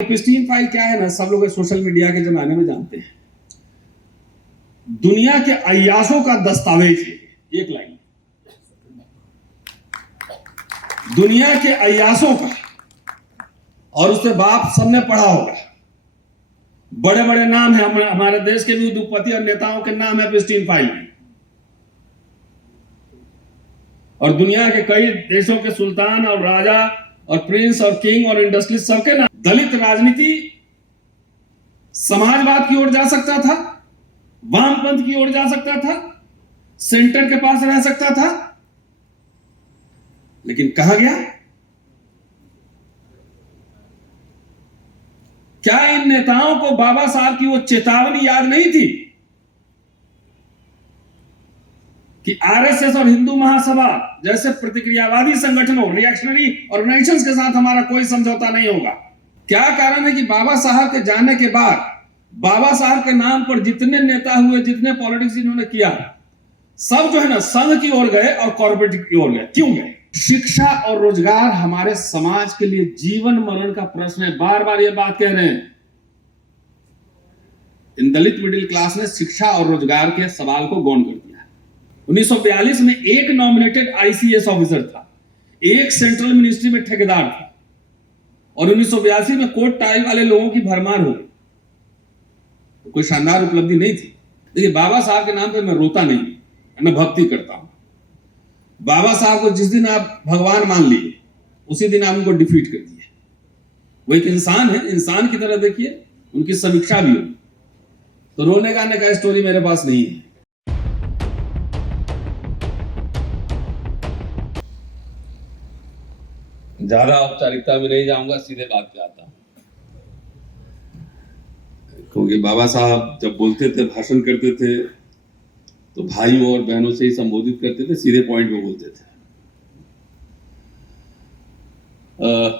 एपिस्टीन file क्या है ना, सब लोग सोशल मीडिया के जमाने में जानते हैं। दुनिया के अय्यासों का दस्तावेज है, एक लाइन, दुनिया के अय्यासों का, और उससे बाप सबने पढ़ा होगा। बड़े बड़े नाम है, हमारे देश के भी उद्योगपति और नेताओं के नाम है एपिस्टीन फाइल में, और दुनिया के कई देशों के सुल्तान और राजा और प्रिंस और किंग और इंडस्ट्री सबके नाम। दलित राजनीति समाजवाद की ओर जा सकता था, वामपंथ की ओर जा सकता था, सेंटर के पास रह सकता था, लेकिन कहा गया क्या इन नेताओं को बाबा साहब की वो चेतावनी याद नहीं थी कि आरएसएस और हिंदू महासभा जैसे प्रतिक्रियावादी संगठनों, रिएक्शनरी ऑर्गेनाइजेशंस के साथ हमारा कोई समझौता नहीं होगा। क्या कारण है कि बाबा साहब के जाने के बाद बाबा साहब के नाम पर जितने नेता हुए, जितने पॉलिटिक्स इन्होंने किया, सब जो है ना संघ की ओर गए और कॉर्पोरेट की ओर गए। क्यों गए? शिक्षा और रोजगार हमारे समाज के लिए जीवन मरण का प्रश्न है। बार बार ये बात कह रहे हैं। इन दलित मिडिल क्लास ने शिक्षा और रोजगार के सवाल को गौण कर दिया। 1942 में एक नॉमिनेटेड आईसीएस ऑफिसर था, एक सेंट्रल मिनिस्ट्री में ठेकेदार था, और 1982 में कोट टाई वाले लोगों की भरमार हो गई। तो कोई शानदार उपलब्धि नहीं थी। देखिए, बाबा साहब के नाम पे मैं रोता नहीं, मैं भक्ति करता हूं। बाबा साहब को जिस दिन आप भगवान मान लिए, उसी दिन आप उनको डिफीट कर दिए। वो एक इंसान है, इंसान की तरह देखिए, उनकी समीक्षा भी होगी। तो रोने गाने का स्टोरी मेरे पास नहीं है। ज्यादा औपचारिकता में नहीं जाऊंगा, सीधे बात पे आता हूं। क्योंकि बाबा साहब जब बोलते थे, भाषण करते थे, तो भाइयों और बहनों से ही संबोधित करते थे, सीधे पॉइंट पे बोलते थे।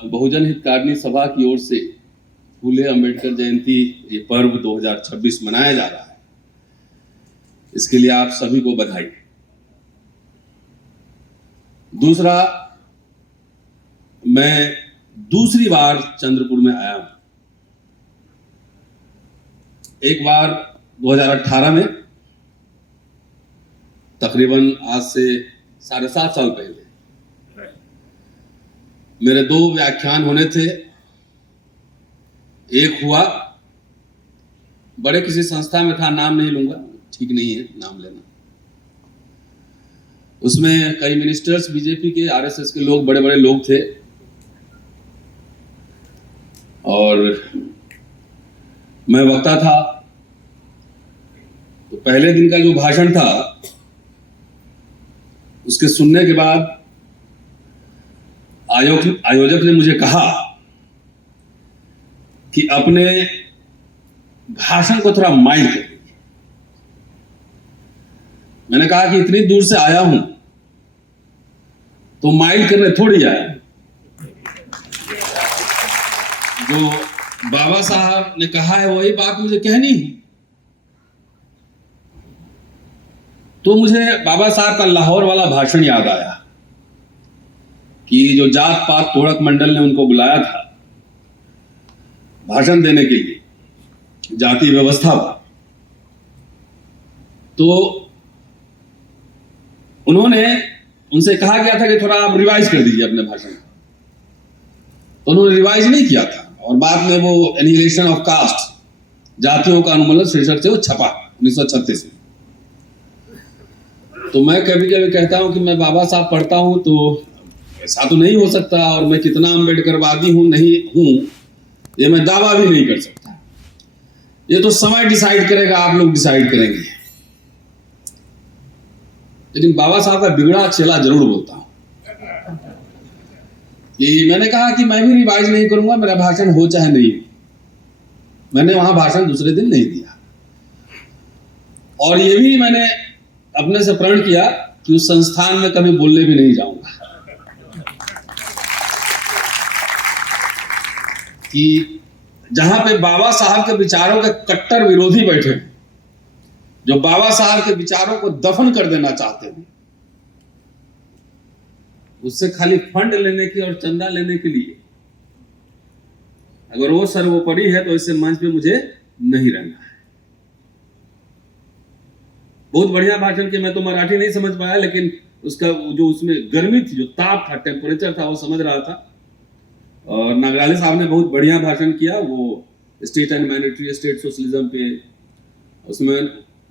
बहुजन हितकारिणी सभा की ओर से फूले अंबेडकर जयंती ये पर्व 2026 मनाया जा रहा है। इसके लिए आप सभी को बधाई। दूसरा, मैं दूसरी बार चंद्रपुर में आया हूं। एक बार 2018 में, तकरीबन आज से 7.5 साल पहले, मेरे 2 व्याख्यान होने थे। एक हुआ बड़े किसी संस्था में था, नाम नहीं लूंगा, ठीक नहीं है नाम लेना। उसमें कई मिनिस्टर्स, बीजेपी के, आरएसएस के लोग, बड़े बड़े लोग थे। और मैं वक्ता था। तो पहले दिन का जो भाषण था, उसके सुनने के बाद आयोजक ने मुझे कहा कि अपने भाषण को थोड़ा माइल्ड कर दीजिए। मैंने कहा कि इतनी दूर से आया हूं तो माइल्ड करने थोड़ी आया। जो बाबा साहब ने कहा है वही बात मुझे कहनी है। तो मुझे बाबा साहब का लाहौर वाला भाषण याद आया कि जो जात पात तोड़क मंडल ने उनको बुलाया था भाषण देने के लिए, जाति व्यवस्था पर, तो उन्होंने उनसे कहा गया था कि थोड़ा आप रिवाइज कर दीजिए अपने भाषण। तो उन्होंने रिवाइज नहीं किया था, और बाद में वो एनिहिलेशन ऑफ कास्ट, जातियों का अनुमूलन शीर्षक से वो छपा 1936 में। तो मैं कभी कभी कहता हूं कि मैं बाबा साहब पढ़ता हूं तो ऐसा तो नहीं हो सकता, और मैं कितना अम्बेडकरवादी हूं नहीं हूं ये मैं दावा भी नहीं कर सकता। ये तो समय डिसाइड करेगा, आप लोग डिसाइड करेंगे। लेकिन बाबा साहब का बिगड़ा चेला जरूर बोलता हूं। यही मैंने कहा कि मैं भी रिवाइज नहीं करूंगा, मेरा भाषण हो चाहे नहीं। मैंने वहां भाषण दूसरे दिन नहीं दिया, और ये भी मैंने अपने से प्रण किया कि उस संस्थान में कभी बोलने भी नहीं जाऊंगा। कि जहां पे बाबा साहब के विचारों के कट्टर विरोधी बैठे, जो बाबा साहब के विचारों को दफन कर देना चाहते हैं, उससे खाली फंड लेने की और चंदा लेने के लिए अगर वो सर्वोपरि है तो इससे मंच पे मुझे नहीं रहना है। बहुत बढ़िया भाषण की, मैं तो मराठी नहीं समझ पाया, लेकिन उसका जो उसमें गर्मी थी, जो ताप था, टेम्परेचर था, वो समझ रहा था। और नागराले साहब ने बहुत बढ़िया भाषण किया, वो state and monetary state socialism पे। उसमें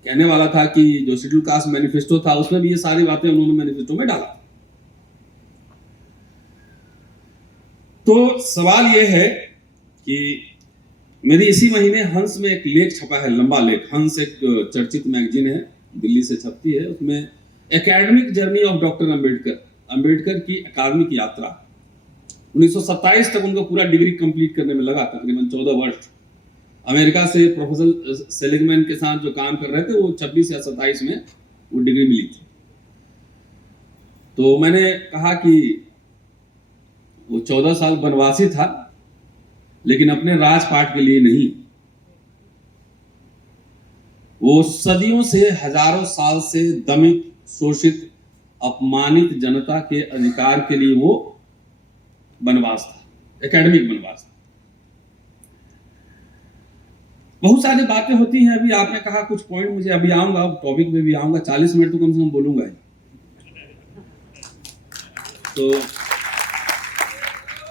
कहने वाला था कि जो शेड्यूल कास्ट मैनिफेस्टो था, उसमें भी ये सारी बातें उन्होंने मैनिफेस्टो में डाला। तो सवाल ये है कि मेरी इसी महीने हंस में एक लेख छपा है, लंबा लेख। हंस एक चर्चित मैगजीन है, दिल्ली से छपती है। उसमें academic journey of doctor Ambedkar की अकादमिक यात्रा, 1927 तक उनको पूरा डिग्री कंप्लीट करने में लगा, तकरीबन 14 वर्ष। अमेरिका से प्रोफेसर सेलिगमैन के साथ जो काम कर रहे थे, वो 26 या 27 में वो डिग्री मिली थी। तो मैंने कहा कि वो 14 साल वनवासी था, लेकिन अपने राजपाट के लिए नहीं, वो सदियों से, हजारों साल से दमित, शोषित, अपमानित जनता के अधिकार के लिए वो वनवास था, एकेडमिक वनवास था। बहुत सारी बातें होती हैं। अभी आपने कहा कुछ पॉइंट, मुझे अभी आऊंगा, टॉपिक में भी आऊंगा, 40 मिनट तो कम से कम बोलूंगा ही। तो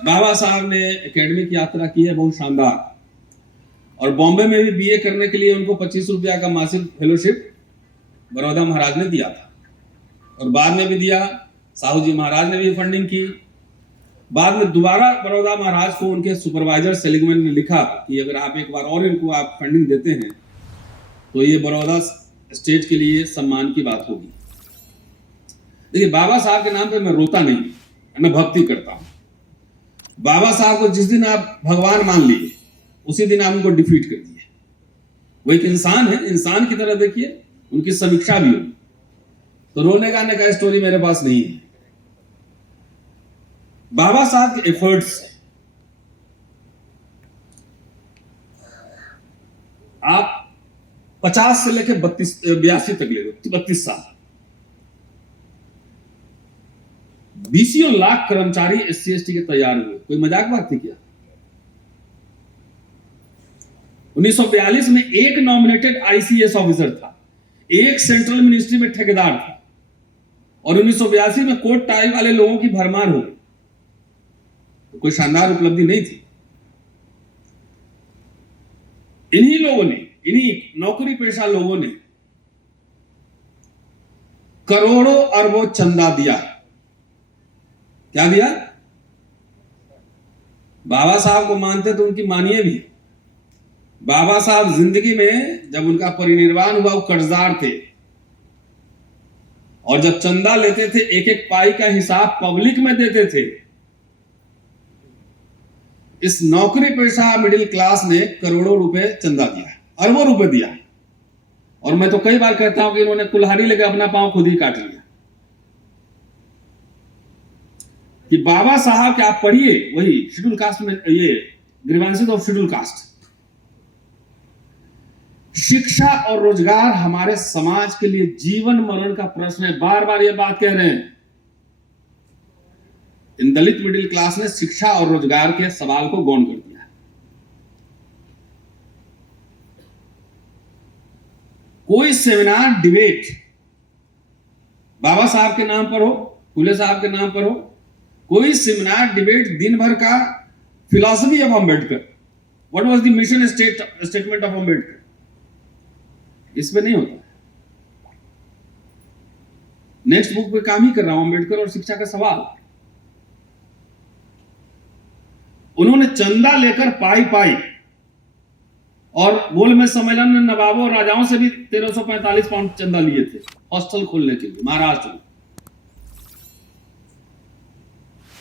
बाबा साहब ने एकेडमिक यात्रा की है, बहुत शानदार। और बॉम्बे में भी बीए करने के लिए उनको 25 रुपया का मासिक फेलोशिप बड़ौदा महाराज ने दिया था, और बाद में भी दिया। साहू जी महाराज ने भी फंडिंग की। बाद में दोबारा बड़ौदा महाराज को उनके सुपरवाइजर सेलिगमैन ने लिखा कि अगर आप एक बार और इनको आप फंडिंग देते हैं तो ये बड़ौदा स्टेट के लिए सम्मान की बात होगी। देखिए, बाबा साहब के नाम पे मैं रोता नहीं, मैं भक्ति करता हूं। बाबा साहब को जिस दिन आप भगवान मान लिए, उसी दिन आप उनको डिफीट कर दिए। वो एक इंसान है, इंसान की तरह देखिए, उनकी समीक्षा भी होगी। तो रोने गाने का स्टोरी मेरे पास नहीं है। बाबा साहब के एफर्ट्स से आप 50 से लेकर 82 तक ले लो, 32 साल, 20 लाख कर्मचारी SC/ST के तैयार हुए। कोई मजाक बात थी क्या? 1942 में एक नॉमिनेटेड ICS ऑफिसर था, एक सेंट्रल मिनिस्ट्री में ठेकेदार था, और 1982 में कोट टाई वाले लोगों की भरमार हो गई। तो कोई शानदार उपलब्धि नहीं थी। इन्हीं लोगों ने, इन्हीं नौकरी पेशा लोगों ने करोड़ों अरबों चंदा दिया। क्या दिया? बाबा साहब को मानते तो उनकी मानिए भी। बाबा साहब जिंदगी में जब उनका परिनिर्वाण हुआ, वो कर्जदार थे, और जब चंदा लेते थे, एक एक पाई का हिसाब पब्लिक में देते थे। इस नौकरी पेशा मिडिल क्लास ने करोड़ों रुपए चंदा दिया, अरबों रुपए दिया। और मैं तो कई बार कहता हूं कि इन्होंने कुल्हाड़ी लेकर अपना पांव खुद ही काट लिया। कि बाबा साहब के आप पढ़िए, वही शेड्यूल कास्ट में, ये ग्रीवेंसेस ऑफ शेड्यूल कास्ट। शिक्षा और रोजगार हमारे समाज के लिए जीवन मरण का प्रश्न है। बार बार ये बात कह रहे हैं। इन दलित मिडिल क्लास ने शिक्षा और रोजगार के सवाल को गौण कर दिया। कोई सेमिनार, डिबेट बाबा साहब के नाम पर हो, फुले साहब के नाम पर हो, कोई सेमिनार, डिबेट दिन भर का philosophy of Ambedkar, what was the mission statement of Ambedkar, इसमें नहीं होता। नेक्स्ट बुक पे काम ही कर रहा हूं, अंबेडकर और शिक्षा का सवाल। उन्होंने चंदा लेकर पाई और गोल में सम्मेलन में नवाबों और राजाओं से भी 1345 पाउंड चंदा लिए थे हॉस्टल खोलने के लिए महाराष्ट्र में।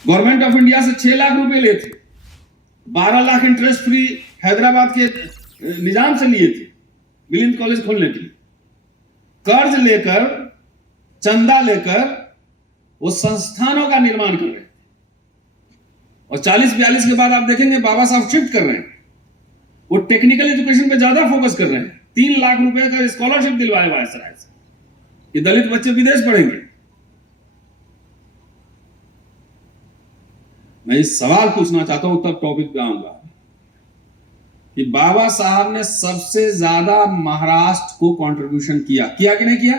गवर्नमेंट ऑफ इंडिया से 6 लाख रुपए लिए थे, 12 लाख इंटरेस्ट फ्री हैदराबाद के निजाम से लिए थे मिलिंद कॉलेज खोलने के लिए। कर्ज लेकर, चंदा लेकर वो संस्थानों का निर्माण कर रहे हैं। और 40-42 के बाद आप देखेंगे बाबा साहब शिफ्ट कर रहे हैं। वो टेक्निकल एजुकेशन पे ज्यादा फोकस कर रहे हैं। 3 लाख रुपए का स्कॉलरशिप दिलवाया वायसराय से कि दलित बच्चे विदेश पढ़ेंगे। मैं इस सवाल पूछना चाहता हूं, तब टॉपिक पे आऊंगा। कि बाबा साहब ने सबसे ज्यादा महाराष्ट्र को कंट्रीब्यूशन किया कि नहीं किया?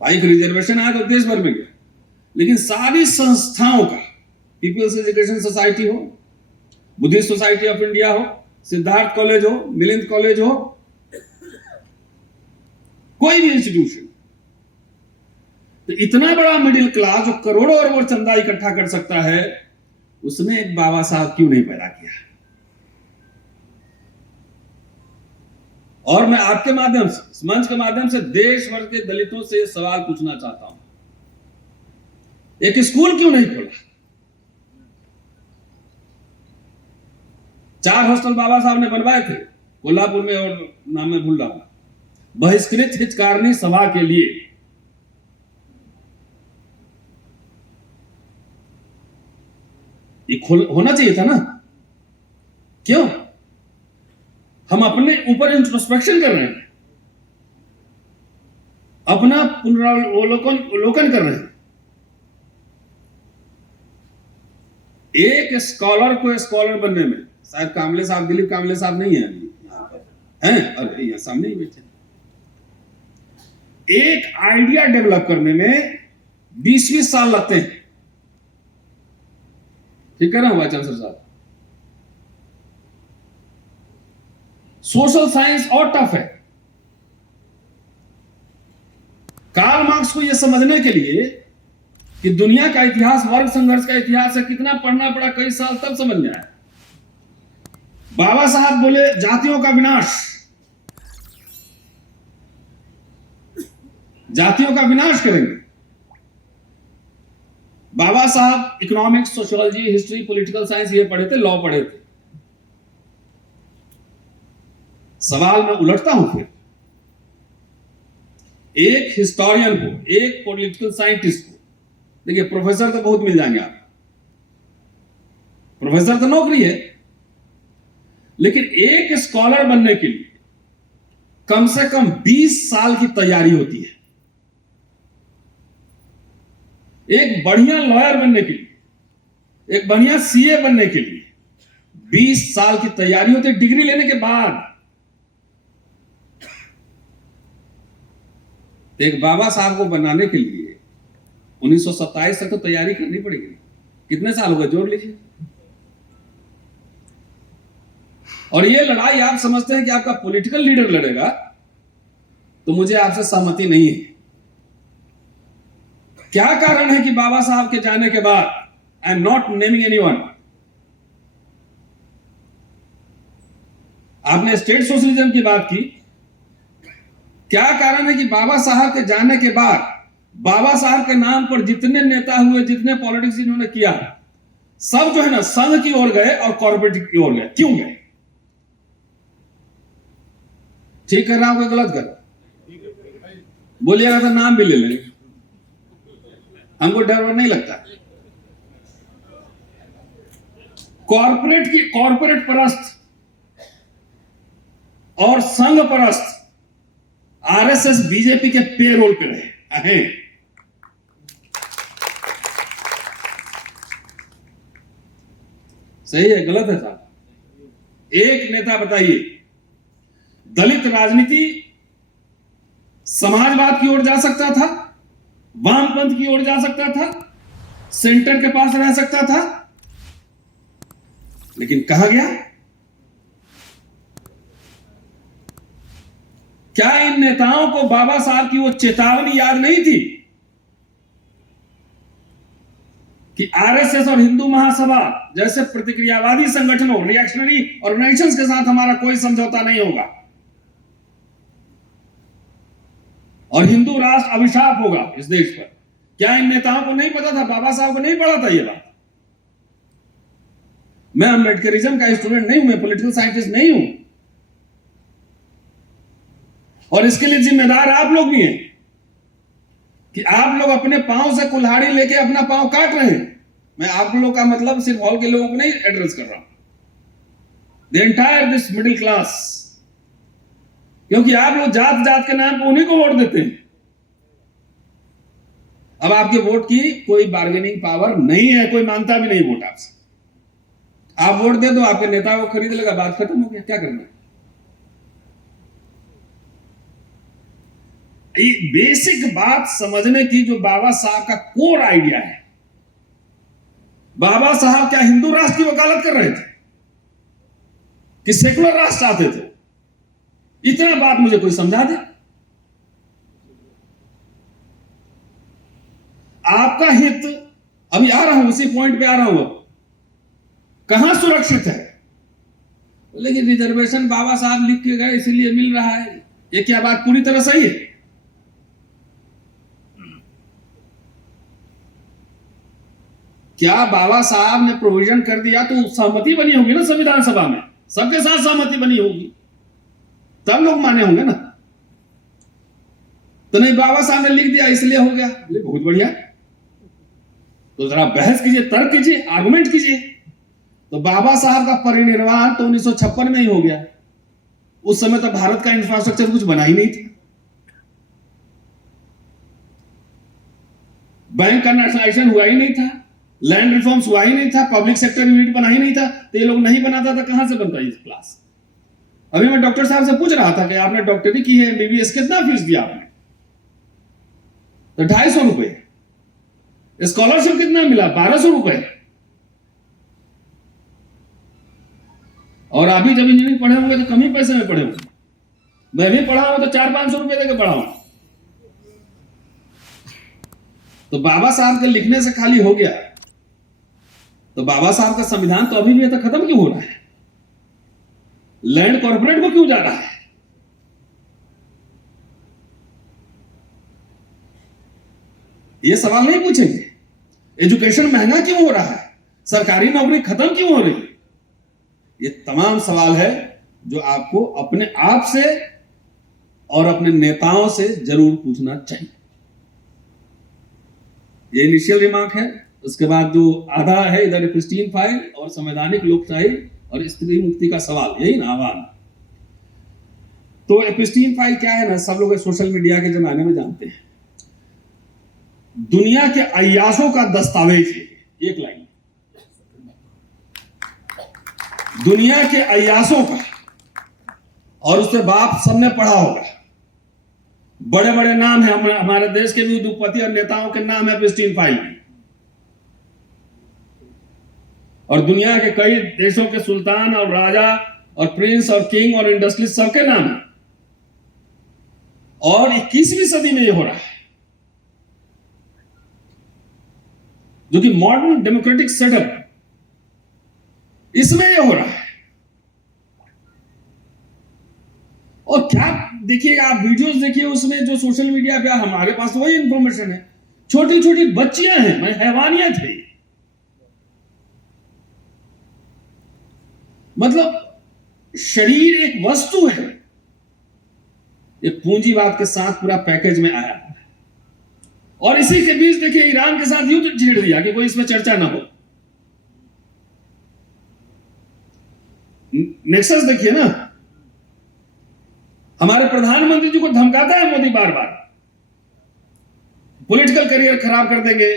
भाई रिजर्वेशन आया तो देश भर में गया, लेकिन सारी संस्थाओं का, पीपल्स एजुकेशन सोसाइटी हो, बुद्धिस्ट सोसाइटी ऑफ इंडिया हो, सिद्धार्थ कॉलेज हो, मिलिंद कॉलेज हो, कोई भी इंस्टीट्यूशन, तो इतना बड़ा मिडिल क्लास जो करोड़ों अरबों चंदा इकट्ठा कर सकता है, उसने एक बाबा साहब क्यों नहीं पैदा किया? और मैं आपके माध्यम से, इस मंच के माध्यम से देश भर के दलितों से सवाल पूछना चाहता हूं, एक स्कूल क्यों नहीं खोला? 4 हॉस्टल बाबा साहब ने बनवाए थे कोल्हापुर में, और नाम में भूल रहा हूं, बहिष्कृत हितकारिणी सभा के लिए। ये होना चाहिए था ना? क्यों? हम अपने ऊपर इंट्रोस्पेक्शन कर रहे हैं, अपना पुनरावलोकन कर रहे हैं। एक स्कॉलर को स्कॉलर बनने में, शायद कामले साहब, दिलीप कामले साहब नहीं है यहाँ पर, हैं? अरे यहाँ सामने ही बैठे। एक आइडिया डेवलप करने में 20-20 साल लगते हैं। ठीक है ना वाइस चांसलर साहब? सोशल साइंस और टफ है। कार्ल मार्क्स को यह समझने के लिए कि दुनिया का इतिहास, वर्ग संघर्ष का इतिहास है, कितना पढ़ना पड़ा, कई साल, तब समझ में आया। बाबा साहब बोले जातियों का विनाश, जातियों का विनाश करेंगे। बाबा साहब economics, sociology, history, political science ये पढ़े थे, लॉ पढ़े थे। सवाल मैं उलटता हूं फिर, एक हिस्टोरियन को, एक पॉलिटिकल साइंटिस्ट को, देखिए प्रोफेसर तो बहुत मिल जाएंगे आप, प्रोफेसर तो नौकरी है, लेकिन एक स्कॉलर बनने के लिए कम से कम 20 साल की तैयारी होती है। एक बढ़िया लॉयर बनने के लिए, एक बढ़िया सीए बनने के लिए 20 साल की तैयारी होती है, डिग्री लेने के बाद। एक बाबा साहब को बनाने के लिए 1927 तक तो तैयारी करनी पड़ेगी। कितने साल हो गए, जोड़ लीजिए। और ये लड़ाई आप समझते हैं कि आपका पॉलिटिकल लीडर लड़ेगा, तो मुझे आपसे सहमति नहीं है। क्या कारण है कि बाबा साहब के जाने के बाद, I am not naming anyone, आपने स्टेट सोशलिज्म की बात की, क्या कारण है कि बाबा साहब के जाने के बाद बाबा साहब के नाम पर जितने नेता हुए, जितने पॉलिटिक्स इन्होंने किया, सब जो है ना संघ की ओर गए और कॉर्पोरेट की ओर गए? क्यों गए? ठीक कर रहा हूं, कोई गलत कर रहा? बोलिएगा तो नाम भी ले लेंगे, हमको डर नहीं लगता। कॉर्पोरेट परस्त और संघ परस्त आरएसएस बीजेपी के पेरोल पे रहे हैं। सही है, गलत है साहब? एक नेता बताइए, दलित राजनीति समाजवाद की ओर जा सकता था, वामपंथ की ओर जा सकता था, सेंटर के पास रह सकता था, लेकिन कहा गया? क्या इन नेताओं को बाबा साहब की वो चेतावनी याद नहीं थी कि आरएसएस और हिंदू महासभा जैसे प्रतिक्रियावादी संगठनों, रिएक्शनरी ऑर्गेनाइजेशंस के साथ हमारा कोई समझौता नहीं होगा और हिंदू राष्ट्र अभिशाप होगा इस देश पर? क्या इन नेताओं को नहीं पता था? बाबा साहब को नहीं पढ़ा था ये बात? मैं अम्बेडकरिज्म का स्टूडेंट नहीं हूं, मैं पॉलिटिकल साइंटिस्ट नहीं हूं, और इसके लिए जिम्मेदार आप लोग भी हैं कि आप लोग अपने पांव से कुल्हाड़ी लेके अपना पांव काट रहे हैं। मैं आप लोगों का मतलब सिर्फ हॉल के लोगों को नहीं एड्रेस कर रहा हूं, the entire this middle class, क्योंकि आप लोग जात जात के नाम पर उन्हीं को वोट देते हैं। अब आपके वोट की कोई बार्गेनिंग पावर नहीं है, कोई मानता भी नहीं वोट आपसे। आप वोट दे दो, आपके नेता को खरीद लेगा, बात खत्म हो गया, क्या करना है। बेसिक बात समझने की जो बाबा साहब का कोर आइडिया है। बाबा साहब क्या हिंदू राष्ट्र की वकालत कर रहे थे कि सेकुलर राष्ट्र चाहते थे? इतना बात मुझे कोई समझा दे। आपका हित, अभी आ रहा हूं, उसी पॉइंट पे आ रहा हूं, कहां सुरक्षित है? लेकिन रिजर्वेशन बाबा साहब लिख के गए इसलिए मिल रहा है, ये क्या बात पूरी तरह सही है? क्या बाबा साहब ने प्रोविजन कर दिया तो सहमति बनी होगी ना संविधान सभा में, सबके साथ सहमति बनी होगी, तब लोग माने होंगे ना। तो नहीं, बाबा साहब ने लिख दिया इसलिए हो गया, बहुत बढ़िया, तो जरा बहस कीजिए, तर्क कीजिए, आर्गुमेंट कीजिए। तो बाबा साहब का परिनिर्वाण तो 1956 में ही हो गया। उस समय तो भारत का इंफ्रास्ट्रक्चर कुछ बना ही नहीं था, बैंक का नेशनलाइजेशन हुआ ही नहीं था, लैंड रिफॉर्म्स हुआ ही नहीं था, पब्लिक सेक्टर यूनिट बना ही नहीं था। तो ये लोग नहीं बनाता था, कहां से बनता ये क्लास? अभी मैं डॉक्टर साहब से पूछ रहा था कि आपने डॉक्टरी की है, एमबीबीएस, कितना फीस दिया आपने? तो 250 रुपए। स्कॉलरशिप कितना मिला? 1200 रुपए। और अभी जब इंजीनियरिंग पढ़े होंगे तो कम ही पैसे में पढ़े होंगे। मैं भी पढ़ा हूं तो 400-500 रुपए देकर पढ़ा हूं। तो बाबा साहब के लिखने से खाली हो गया? तो बाबा साहब का संविधान तो अभी भी तो खत्म क्यों हो रहा है? लैंड कॉर्पोरेट को क्यों जा रहा है? ये सवाल नहीं पूछेंगे। एजुकेशन महंगा क्यों हो रहा है? सरकारी नौकरी खत्म क्यों हो रही है? ये तमाम सवाल है जो आपको अपने आप से और अपने नेताओं से जरूर पूछना चाहिए। ये इनिशियल रिमार्क है। उसके बाद जो आधा है इधर एपिस्टीन फाइल और संवैधानिक लोकशाही और स्त्री मुक्ति का सवाल, यही ना आह्वान। तो एपिस्टीन फाइल क्या है ना, सब लोग सोशल मीडिया के जमाने में जानते हैं। दुनिया के अय्यासों का दस्तावेज है, एक लाइन, दुनिया के अय्यासों का, और उसके बाप सबने पढ़ा होगा। बड़े बड़े नाम है हमारे देश के भी उद्योगपति और नेताओं के नाम है एपिस्टीन फाइल में, और दुनिया के कई देशों के सुल्तान और राजा और प्रिंस और किंग और इंडस्ट्रीज सबके नाम है। और 21वीं सदी में यह हो रहा है, जो कि मॉडर्न डेमोक्रेटिक सेटअप, इसमें यह हो रहा है। और क्या देखिए, आप वीडियोस देखिए, उसमें जो सोशल मीडिया पे हमारे पास वही इंफॉर्मेशन है। छोटी छोटी बच्चियां हैं, मैं हैवानियत है। मतलब शरीर एक वस्तु है, ये पूंजीवाद के साथ पूरा पैकेज में आया है। और इसी के बीच देखिए ईरान के साथ युद्ध छेड़ दिया कि कोई इसमें चर्चा ना हो। नेक्सस देखिए ना, हमारे प्रधानमंत्री जी को धमकाता है मोदी बार बार, पॉलिटिकल करियर खराब कर देंगे।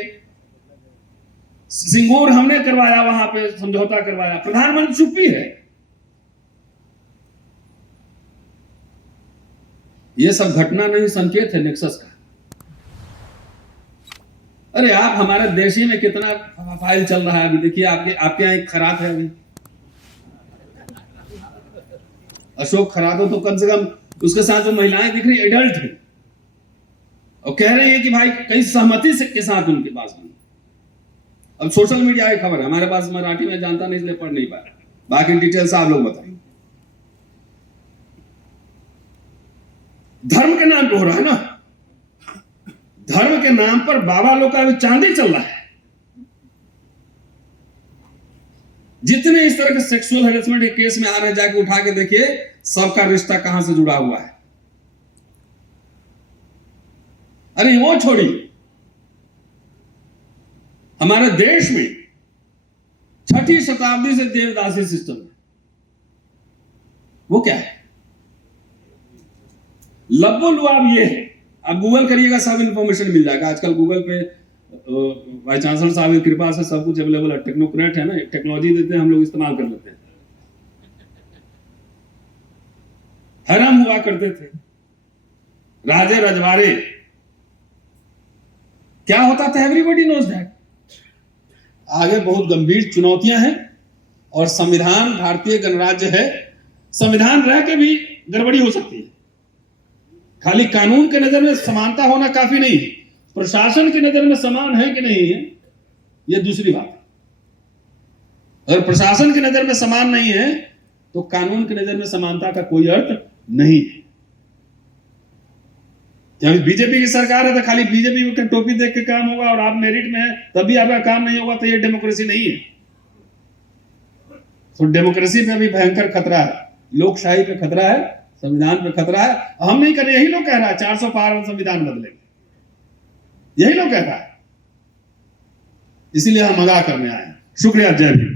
सिंगूर हमने करवाया, वहां पे समझौता करवाया, प्रधानमंत्री चुप ही है। यह सब घटना नहीं, संकेत है नेक्सस का। अरे आप हमारे देश ही में कितना फाइल चल रहा है अभी देखिए, आपके यहां एक खरात है अभी, अशोक खरात हो, तो कम से कम उसके साथ जो महिलाएं दिख रही एडल्ट है, और कह रही है कि भाई कई सहमति से के साथ उनके पास में। अब सोशल मीडिया की खबर है, हमारे पास मराठी में जानता नहीं इसलिए पढ़ नहीं पा रहा, बाकी डिटेल्स आप लोग बताएंगे। धर्म के नाम पे हो रहा है ना, धर्म के नाम पर बाबा लोग का अभी चांदी चल रहा है। जितने इस तरह के सेक्सुअल हैरेसमेंट के केस में आ रहे हैं, जाके उठा के देखिए सबका रिश्ता कहां से जुड़ा हुआ है। अरे वो छोड़िए, हमारे देश में 6ठी शताब्दी से देवदासी सिस्टम है, वो क्या है? लब्बो लुआब ये है, आप गूगल करिएगा सब इंफॉर्मेशन मिल जाएगा। आजकल गूगल पे वाइस चांसलर साहब की कृपा से सब कुछ अवेलेबल है, टेक्नोक्रेट है ना, टेक्नोलॉजी देते हैं, हम लोग इस्तेमाल कर लेते हैं। हैरान हुआ करते थे राजे रजवाड़े क्या होता था, एवरीबॉडी नोज दैट। आगे बहुत गंभीर चुनौतियां हैं और संविधान भारतीय गणराज्य है, संविधान रह के भी गड़बड़ी हो सकती है। खाली कानून के नजर में समानता होना काफी नहीं है, प्रशासन की नजर में समान है कि नहीं है यह दूसरी बात है। अगर प्रशासन की नजर में समान नहीं है तो कानून की नजर में समानता का कोई अर्थ नहीं है। जब बीजेपी की सरकार है तो खाली बीजेपी का टोपी देख के काम होगा और आप मेरिट में है तभी आपका काम नहीं होगा, तो ये डेमोक्रेसी नहीं है। तो डेमोक्रेसी पे अभी भयंकर खतरा है, लोकशाही पे खतरा है, संविधान पे खतरा है। हम नहीं कर रहे, यही लोग कह रहा है 400 पार में संविधान बदलेंगे, यही लोग कह रहा है, इसीलिए हम मजाक करने आए हैं। शुक्रिया, जय हिंद।